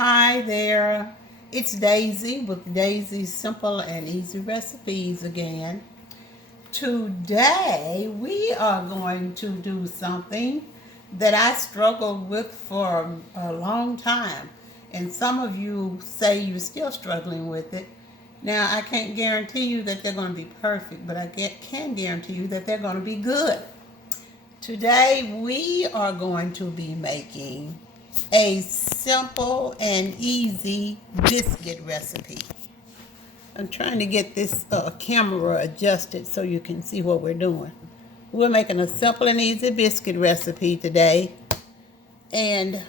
Hi there, it's Daisy with Daisy's Simple and Easy Recipes again. Today we are going to do something that I struggled with for a long time, and some of you say you're still struggling with it. Now, I can't guarantee you that they're going to be perfect, but can guarantee you that they're going to be good. Today we are going to be making a simple and easy biscuit recipe. I'm trying to get this camera adjusted so you can see what we're doing. We're making a simple and easy biscuit recipe today, and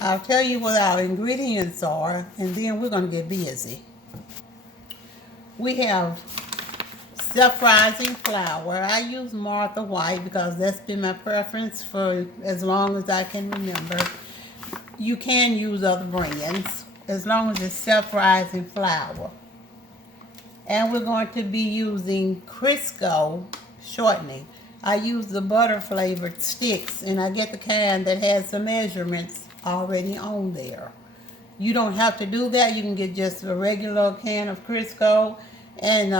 I'll tell you what our ingredients are, and then we're going to get busy. We have self-rising flour. I use Martha White because that's been my preference for as long as I can remember. You can use other brands as long as it's self-rising flour. And we're going to be using Crisco shortening. I use the butter flavored sticks, and I get the kind that has the measurements already on there. You don't have to do that. You can get just a regular can of Crisco and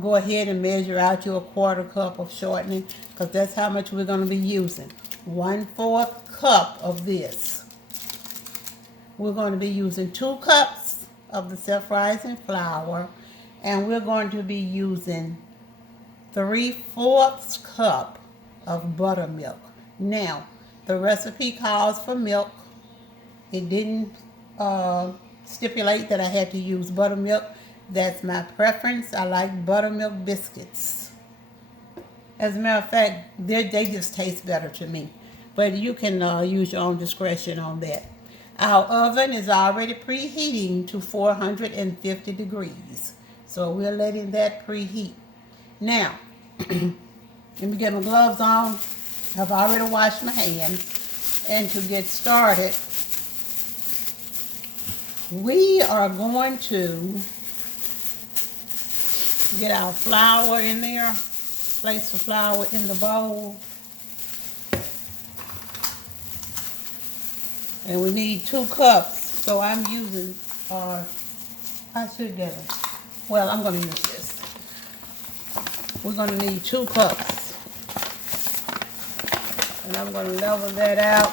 go ahead and measure out your 1/4 cup of shortening, because that's how much we're going to be using. 1/4 cup of this. We're going to be using 2 cups of the self-rising flour, and we're going to be using 3/4 cup of buttermilk. Now, the recipe calls for milk. It didn't stipulate that I had to use buttermilk. That's my preference. I like buttermilk biscuits. As a matter of fact, they just taste better to me. But you can use your own discretion on that. Our oven is already preheating to 450 degrees. So we're letting that preheat. Now, let me get my gloves on. I've already washed my hands. And to get started, we are going to get our flour in there. Place the flour in the bowl. And we need 2 cups. So I'm using, I should get it. Well, I'm going to use this. We're going to need 2 cups. And I'm going to level that out.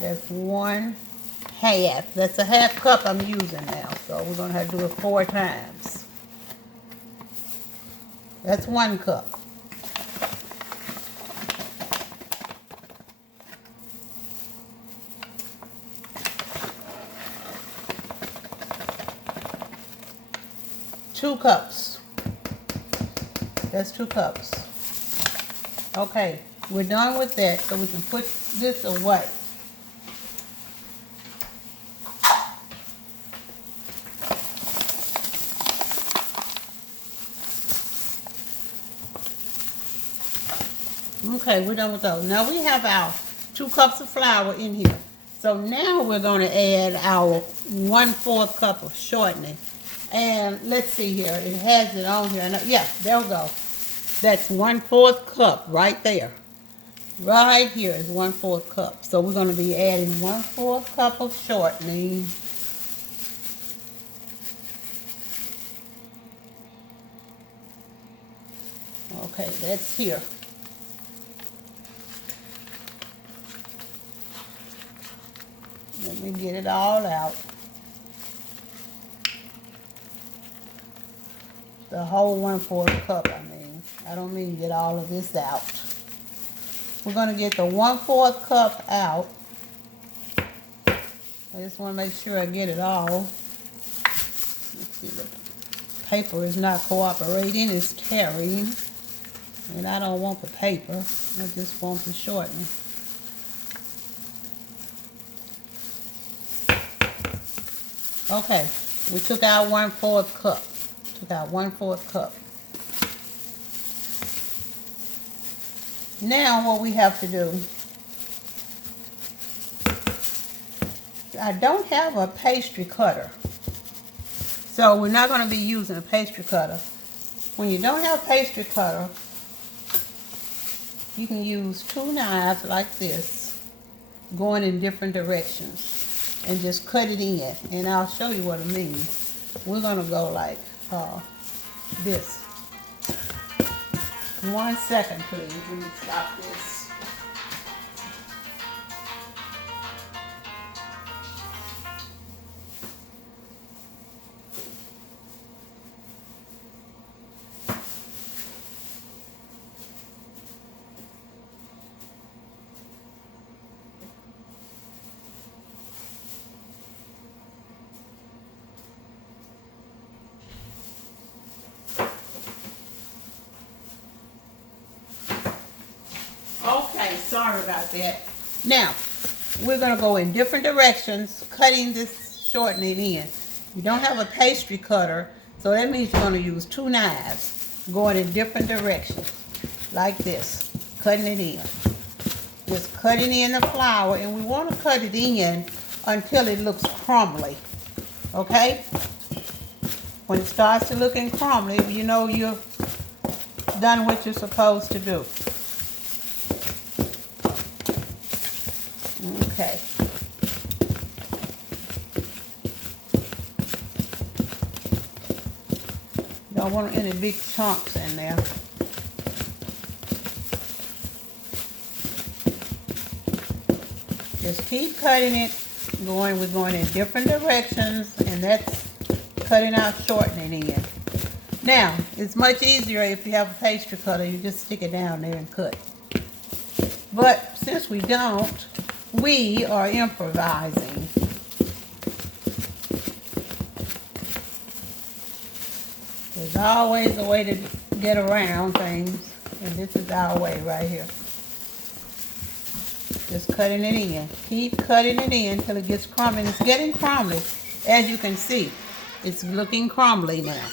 That's 1/2. That's a 1/2 cup I'm using now. So we're going to have to do it 4 times. That's 1 cup. Two cups. That's 2 cups. Okay, we're done with that, so we can put this away. Okay, we're done with those. Now we have our 2 cups of flour in here. So now we're going to add our 1/4 cup of shortening. And let's see here. It has it on here. Yeah, there we go. That's 1/4 cup right there. Right here is 1/4 cup. So we're going to be adding 1/4 cup of shortening. Okay, that's here. Let me get it all out. The whole 1/4 cup, I mean. I don't mean get all of this out. We're going to get the 1/4 cup out. I just want to make sure I get it all. Let's see, the paper is not cooperating. It's tearing. And I don't want the paper. I just want the shortening. Okay, we took out 1/4 cup. Took out 1/4 cup. Now what we have to do, I don't have a pastry cutter, so we're not going to be using a pastry cutter. When you don't have a pastry cutter, you can use 2 knives like this. going in different directions. And just cut it in. And I'll show you what it means. We're going to go like this. 1 second, please. Let me stop this. Okay, sorry about that. Now, we're going to go in different directions, cutting this shortening in. You don't have a pastry cutter, so that means you're going to use 2 knives, going in different directions, like this, cutting it in. Just cutting in the flour, and we want to cut it in until it looks crumbly, okay? When it starts to looking crumbly, you know you've done what you're supposed to do. Okay. Don't want any big chunks in there. Just keep cutting it. We're going in different directions, and that's cutting out shortening in. Now, it's much easier if you have a pastry cutter. You just stick it down there and cut. But since we don't, we are improvising. There's always a way to get around things, and this is our way right here. Just cutting it in. Keep cutting it in until it gets crumbly. It's getting crumbly. As you can see, it's looking crumbly now.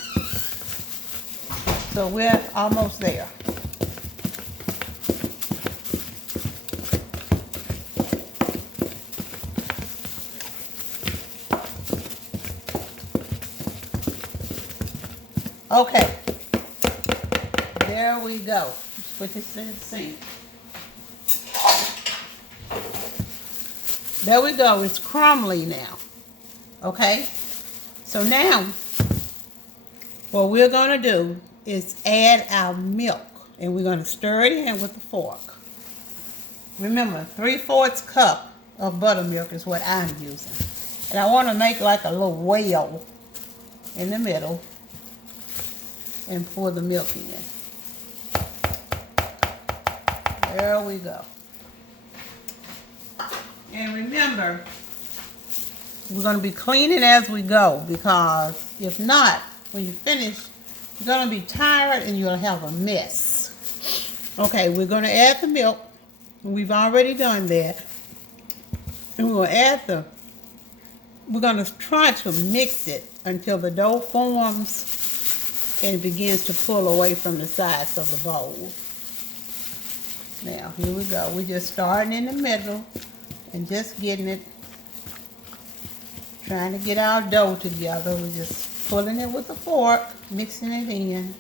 So we're almost there. Okay, there we go. Let's put this in the sink. There we go, it's crumbly now. Okay, so now what we're gonna do is add our milk, and we're gonna stir it in with a fork. Remember, 3/4 cup of buttermilk is what I'm using. And I wanna make like a little well in the middle and pour the milk in. There we go. And remember, we're going to be cleaning as we go, because if not, when you finish, you're going to be tired and you'll have a mess. Okay, we're going to add the milk. We've already done that. And we're going to try to mix it until the dough forms and it begins to pull away from the sides of the bowl. Now, here we go. We're just starting in the middle and just getting it, trying to get our dough together. We're just pulling it with a fork, mixing it in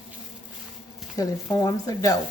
till it forms a dough.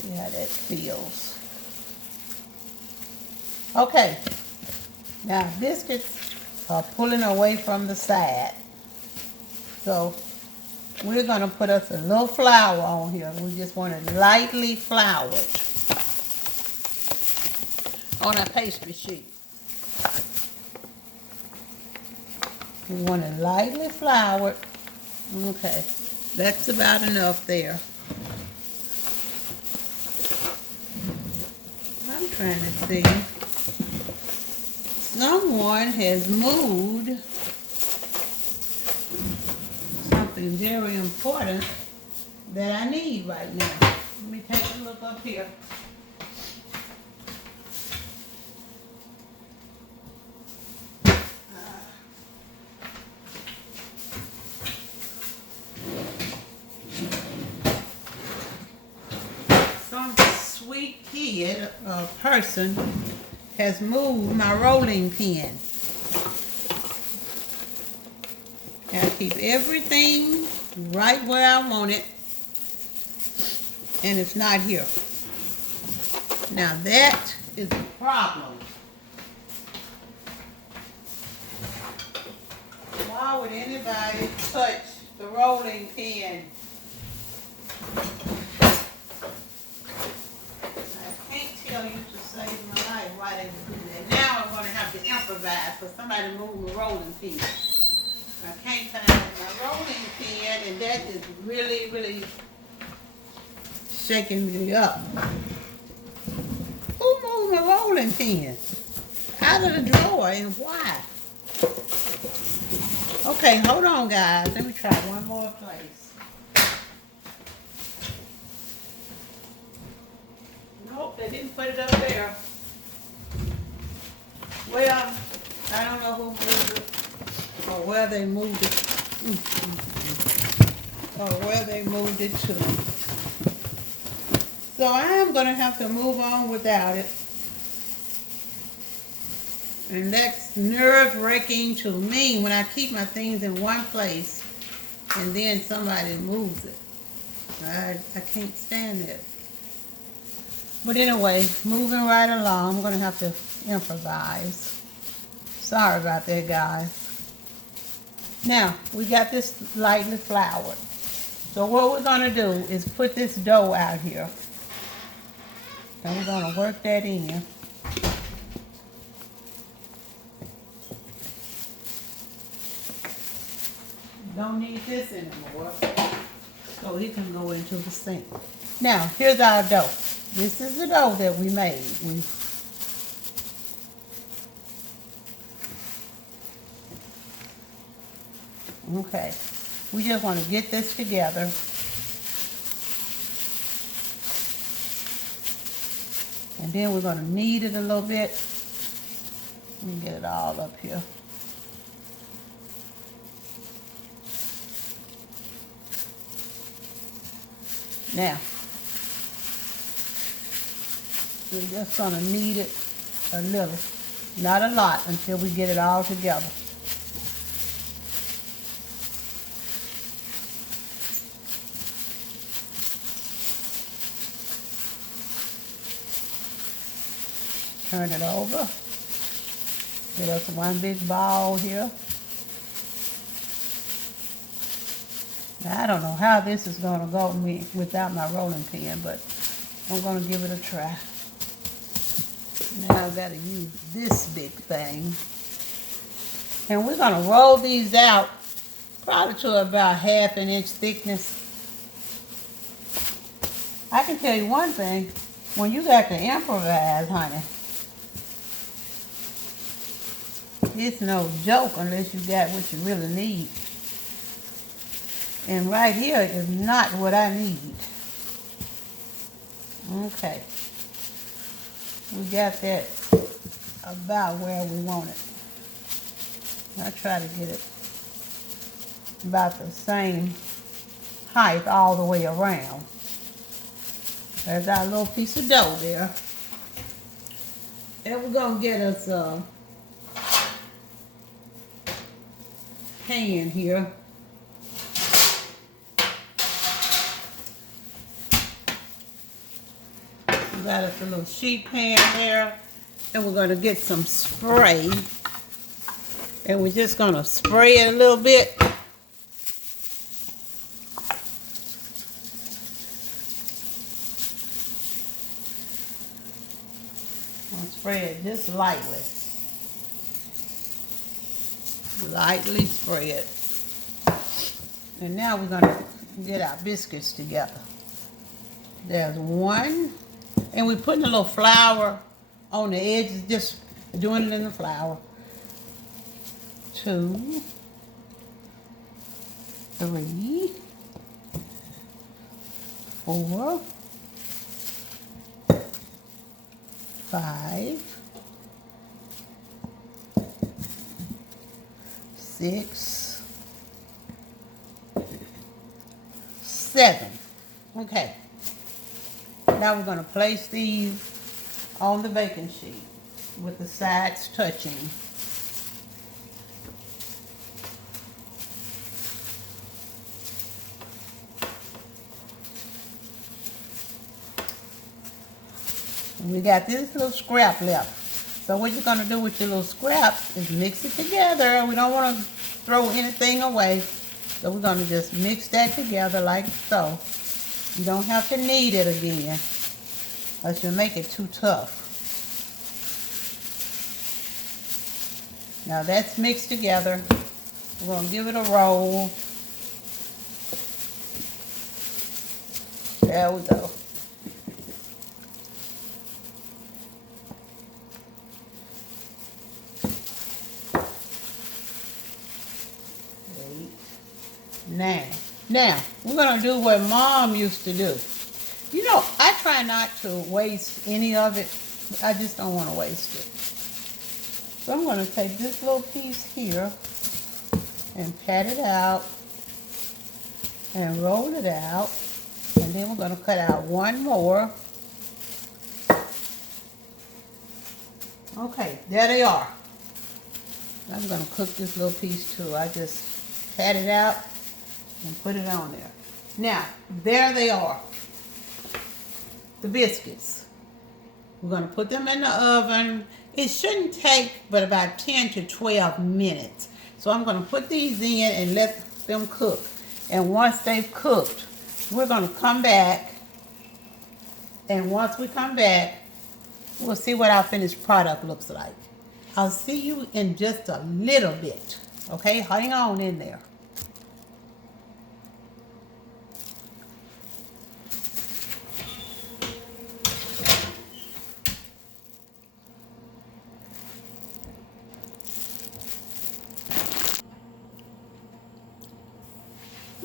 See how that feels. Okay, now biscuits are pulling away from the side, so we're going to put us a little flour on here. We just want it lightly floured on our pastry sheet. We want it lightly floured. Okay, that's about enough there. I'm trying to see. Someone has moved something very important that I need right now. Let me take a look up here. Some sweet kid or person has moved my rolling pin. And I keep everything right where I want it, and it's not here. Now that is a problem. Why would anybody touch the rolling pin? I can't tell you to save my life why they would do that. Now I'm going to have to improvise for somebody to move my rolling pin. I can't find my rolling pin, and that is really, really shaking me up. Who moved my rolling pin? Out of the drawer, and why? Okay, hold on, guys. Let me try one more place. Nope, they didn't put it up there. Well, I don't know who moved it or where they moved it. Or where they moved it to. So I am going to have to move on without it. And that's nerve-wracking to me when I keep my things in one place and then somebody moves it. I can't stand it. But anyway, moving right along, I'm going to have to improvise. Sorry about that, guys. Now, we got this lightly floured. So what we're going to do is put this dough out here. And we're going to work that in. Don't need this anymore. So it can go into the sink. Now, here's our dough. This is the dough that we made. Okay. We just want to get this together. And then we're going to knead it a little bit. Let me get it all up here. Now, we're just going to knead it a little, not a lot, until we get it all together. Turn it over. Get us one big ball here. Now, I don't know how this is going to go without my rolling pin, but I'm going to give it a try. Now I've got to use this big thing. And we're going to roll these out probably to about 1/2 inch thickness. I can tell you one thing, when you got to improvise, honey, it's no joke unless you got what you really need. And right here is not what I need. Okay. We got that about where we want it. I try to get it about the same height all the way around. There's our little piece of dough there. And we're going to get us a pan here. We got us a little sheet pan there. And we're going to get some spray. And we're just going to spray it a little bit. I'll spray it just lightly. Lightly spray it. And now we're going to get our biscuits together. There's one. And we're putting a little flour on the edges, just doing it in the flour. 2, 3, 4, 5, 6, 7. Okay. Now we're going to place these on the baking sheet with the sides touching. And we got this little scrap left. So what you're going to do with your little scrap is mix it together. We don't want to throw anything away. So we're going to just mix that together like so. You don't have to knead it again, else you'll make it too tough. Now that's mixed together. We're going to give it a roll. There we go. Now, we're going to do what Mom used to do. You know, I try not to waste any of it. I just don't want to waste it. So I'm going to take this little piece here and pat it out and roll it out. And then we're going to cut out one more. Okay, there they are. I'm going to cook this little piece too. I just pat it out and put it on there. Now, there they are. The biscuits. We're going to put them in the oven. It shouldn't take but about 10 to 12 minutes. So I'm going to put these in and let them cook. And once they've cooked, we're going to come back. And once we come back, we'll see what our finished product looks like. I'll see you in just a little bit. Okay, hang on in there.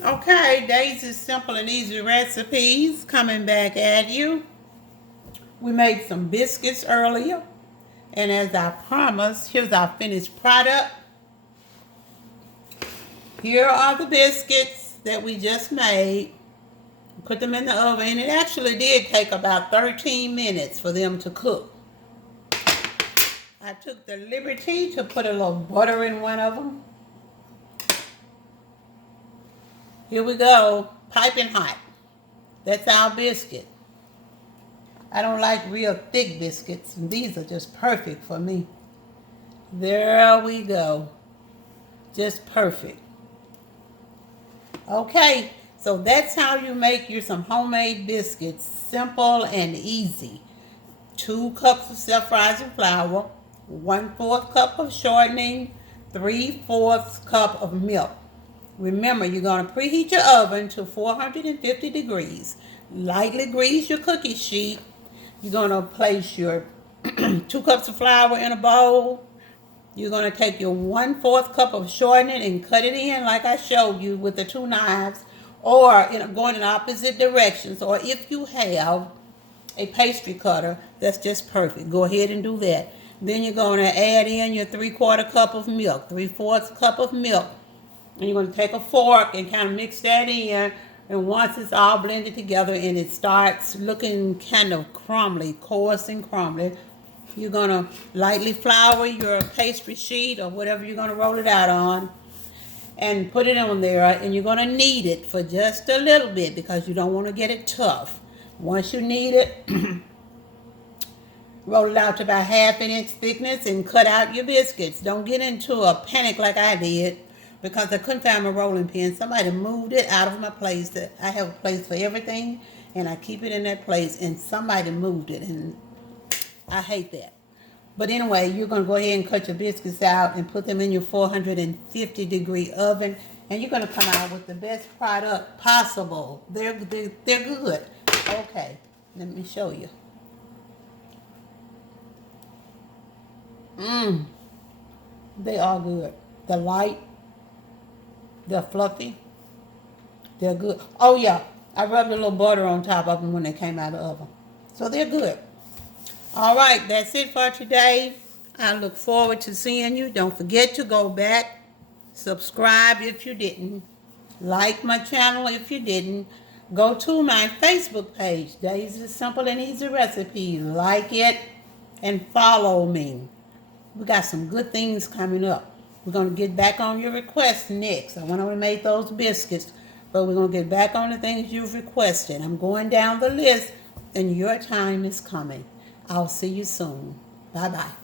Okay, Daisy's Simple and Easy Recipes coming back at you. We made some biscuits earlier. And as I promised, here's our finished product. Here are the biscuits that we just made. Put them in the oven. And it actually did take about 13 minutes for them to cook. I took the liberty to put a little butter in one of them. Here we go, piping hot. That's our biscuit. I don't like real thick biscuits, and these are just perfect for me. There we go. Just perfect. Okay, so that's how you make you some homemade biscuits. Simple and easy. 2 cups of self-rising flour, 1/4 cup of shortening, 3/4 cup of milk. Remember, you're going to preheat your oven to 450 degrees. Lightly grease your cookie sheet. You're going to place your 2 cups of flour in a bowl. You're going to take your 1/4 cup of shortening and cut it in like I showed you with the 2 knives, or going in opposite directions. Or if you have a pastry cutter, that's just perfect. Go ahead and do that. Then you're going to add in your 3/4 cup of milk, 3/4 cup of milk. And you're going to take a fork and kind of mix that in. And once it's all blended together and it starts looking kind of crumbly, coarse and crumbly, you're going to lightly flour your pastry sheet or whatever you're going to roll it out on. And put it on there. And you're going to knead it for just a little bit because you don't want to get it tough. Once you knead it, roll it out to about 1/2 inch thickness and cut out your biscuits. Don't get into a panic like I did, because I couldn't find my rolling pin. Somebody moved it out of my place. I have a place for everything, and I keep it in that place, and somebody moved it, and I hate that. But anyway, you're going to go ahead and cut your biscuits out and put them in your 450 degree oven, and you're going to come out with the best product possible. They're good. Okay, let me show you. They are good. They're light. They're fluffy. They're good. Oh, yeah. I rubbed a little butter on top of them when they came out of the oven. So they're good. All right, that's it for today. I look forward to seeing you. Don't forget to go back, subscribe if you didn't, like my channel if you didn't. Go to my Facebook page, Daisy's Simple and Easy Recipe. Like it and follow me. We got some good things coming up. We're going to get back on your requests next. I went on and made those biscuits, but we're going to get back on the things you've requested. I'm going down the list, and your time is coming. I'll see you soon. Bye-bye.